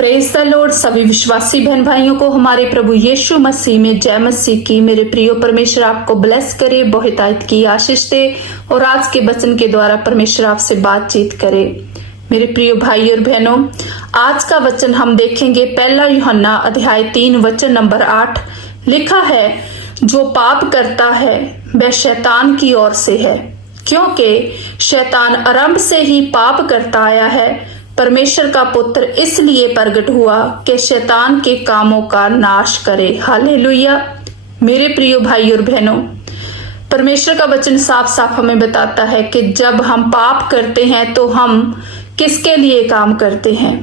Praise the Lord. सभी विश्वासी बहन भाइयों को हमारे प्रभु यीशु मसीह में जय मसीह की। मेरे प्रियो, परमेश्वर आपको ब्लेस करे, बहुतायत की आशीष दे और आज के वचन के द्वारा परमेश्वर आपसे बातचीत करे। मेरे प्रियो भाई और बहनों, आज का वचन हम देखेंगे पहला यूहन्ना अध्याय 3 वचन नंबर 8। लिखा है, जो पाप करता है वह शैतान की ओर से है, क्योंकि शैतान आरंभ से ही पाप करता आया है। परमेश्वर का पुत्र इसलिए प्रकट हुआ कि शैतान के कामों का नाश करे। हालेलुया। मेरे प्रिय भाई और बहनों, परमेश्वर का वचन साफ साफ हमें बताता है कि जब हम पाप करते हैं तो हम किसके लिए काम करते हैं,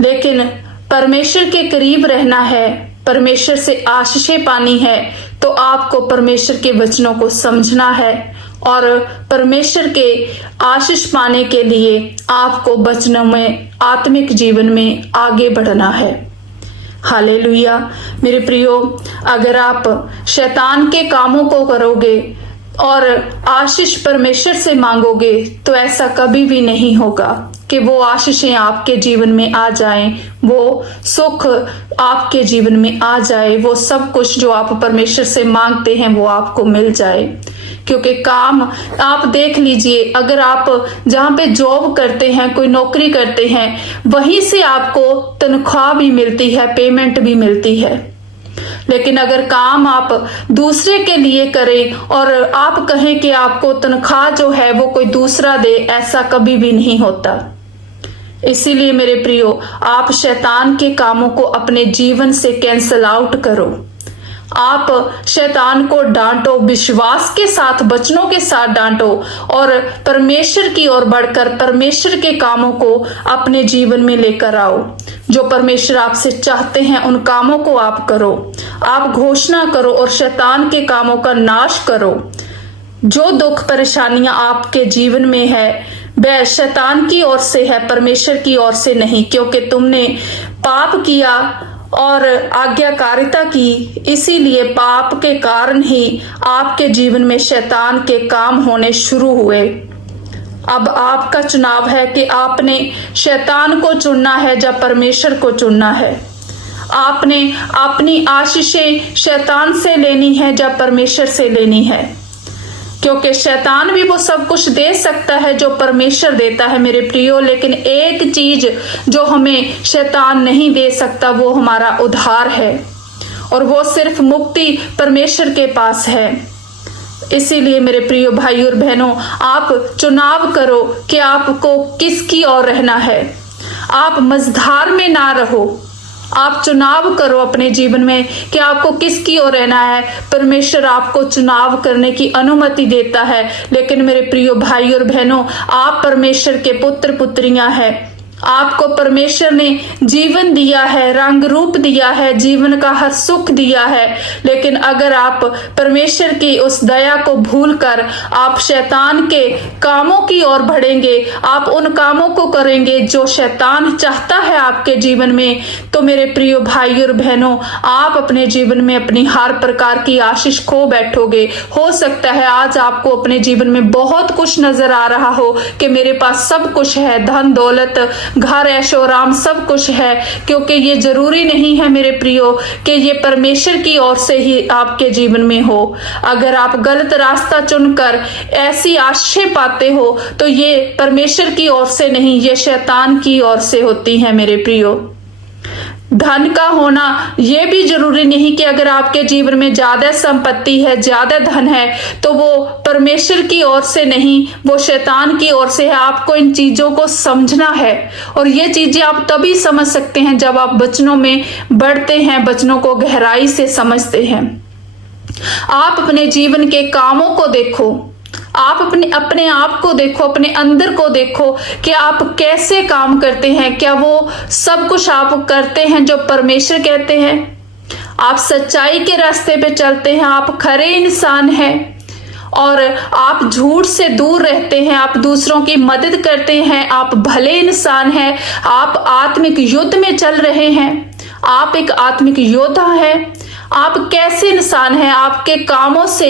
लेकिन परमेश्वर के करीब रहना है, परमेश्वर से आशीषें पानी है, तो आपको परमेश्वर के वचनों को समझना है और परमेश्वर के आशीष पाने के लिए आपको वचनों में, आत्मिक जीवन में आगे बढ़ना है। हालेलुया। मेरे प्रियो, अगर आप शैतान के कामों को करोगे और आशीष परमेश्वर से मांगोगे तो ऐसा कभी भी नहीं होगा कि वो आशीषें आपके जीवन में आ जाएं, वो सुख आपके जीवन में आ जाए, वो सब कुछ जो आप परमेश्वर से मांगते हैं वो आपको मिल जाए। क्योंकि काम आप देख लीजिए, अगर आप जहां पे जॉब करते हैं, कोई नौकरी करते हैं, वहीं से आपको तनख्वाह भी मिलती है, पेमेंट भी मिलती है। लेकिन अगर काम आप दूसरे के लिए करें और आप कहें कि आपको तनख्वाह जो है वो कोई दूसरा दे, ऐसा कभी भी नहीं होता। इसीलिए मेरे प्रियो, आप शैतान के कामों को अपने जीवन से कैंसल आउट करो। आप शैतान को डांटो, विश्वास के साथ, वचनों के साथ डांटो और परमेश्वर की ओर बढ़कर परमेश्वर के कामों को अपने जीवन में लेकर आओ। जो परमेश्वर आपसे चाहते हैं उन कामों को आप करो, आप घोषणा करो और शैतान के कामों का नाश करो। जो दुख परेशानियां आपके जीवन में है वह शैतान की ओर से है, परमेश्वर की ओर से नहीं, क्योंकि तुमने पाप किया और आज्ञाकारिता की, इसीलिए पाप के कारण ही आपके जीवन में शैतान के काम होने शुरू हुए। अब आपका चुनाव है कि आपने शैतान को चुनना है या परमेश्वर को चुनना है। आपने अपनी आशीषें शैतान से लेनी है या परमेश्वर से लेनी है, क्योंकि शैतान भी वो सब कुछ दे सकता है जो परमेश्वर देता है मेरे प्रियो, लेकिन एक चीज जो हमें शैतान नहीं दे सकता वो हमारा उद्धार है, और वो सिर्फ मुक्ति परमेश्वर के पास है। इसीलिए मेरे प्रियो भाई और बहनों, आप चुनाव करो कि आपको किसकी ओर रहना है। आप मझधार में ना रहो, आप चुनाव करो अपने जीवन में कि आपको किसकी ओर रहना है। परमेश्वर आपको चुनाव करने की अनुमति देता है, लेकिन मेरे प्रियो भाई और बहनों, आप परमेश्वर के पुत्र पुत्रियां हैं। आपको परमेश्वर ने जीवन दिया है, रंग रूप दिया है, जीवन का हर सुख दिया है, लेकिन अगर आप परमेश्वर की उस दया को भूलकर आप शैतान के कामों की ओर बढ़ेंगे, आप उन कामों को करेंगे जो शैतान चाहता है आपके जीवन में, तो मेरे प्रिय भाई और बहनों, आप अपने जीवन में अपनी हर प्रकार की आशीष खो बैठोगे। हो सकता है आज आपको अपने जीवन में बहुत कुछ नजर आ रहा हो कि मेरे पास सब कुछ है, धन दौलत, घर, ऐशो आराम, सब कुछ है, क्योंकि ये जरूरी नहीं है मेरे प्रियो कि ये परमेश्वर की ओर से ही आपके जीवन में हो। अगर आप गलत रास्ता चुनकर ऐसी आशीष पाते हो तो ये परमेश्वर की ओर से नहीं, ये शैतान की ओर से होती है मेरे प्रियो। धन का होना यह भी जरूरी नहीं कि अगर आपके जीवन में ज्यादा संपत्ति है, ज्यादा धन है, तो वो परमेश्वर की ओर से नहीं, वो शैतान की ओर से है। आपको इन चीजों को समझना है, और ये चीजें आप तभी समझ सकते हैं जब आप वचनों में बढ़ते हैं, वचनों को गहराई से समझते हैं। आप अपने जीवन के कामों को देखो, आप अपने आप को देखो, अपने अंदर को देखो कि आप कैसे काम करते हैं। क्या वो सब कुछ आप करते हैं जो परमेश्वर कहते हैं? आप सच्चाई के रास्ते पे चलते हैं, आप खरे इंसान हैं और आप झूठ से दूर रहते हैं, आप दूसरों की मदद करते हैं, आप भले इंसान हैं, आप आत्मिक युद्ध में चल रहे हैं, आप एक आत्मिक योद्धा हैं। आप कैसे इंसान हैं? आपके कामों से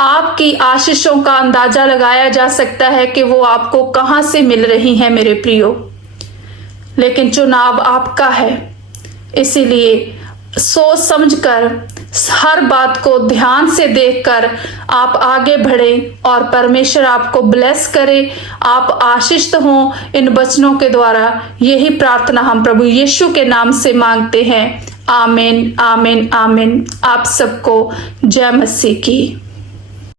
आपकी आशीषों का अंदाजा लगाया जा सकता है कि वो आपको कहां से मिल रही हैं मेरे प्रियो। लेकिन चुनाव आपका है। इसीलिए सोच समझकर, हर बात को ध्यान से देखकर आप आगे बढ़ें और परमेश्वर आपको ब्लेस करे, आप आशीषित हों इन वचनों के द्वारा। यही प्रार्थना हम प्रभु यीशु के नाम से मांगते हैं। आमीन, आमीन, आमीन। आप सबको जय मसीह की।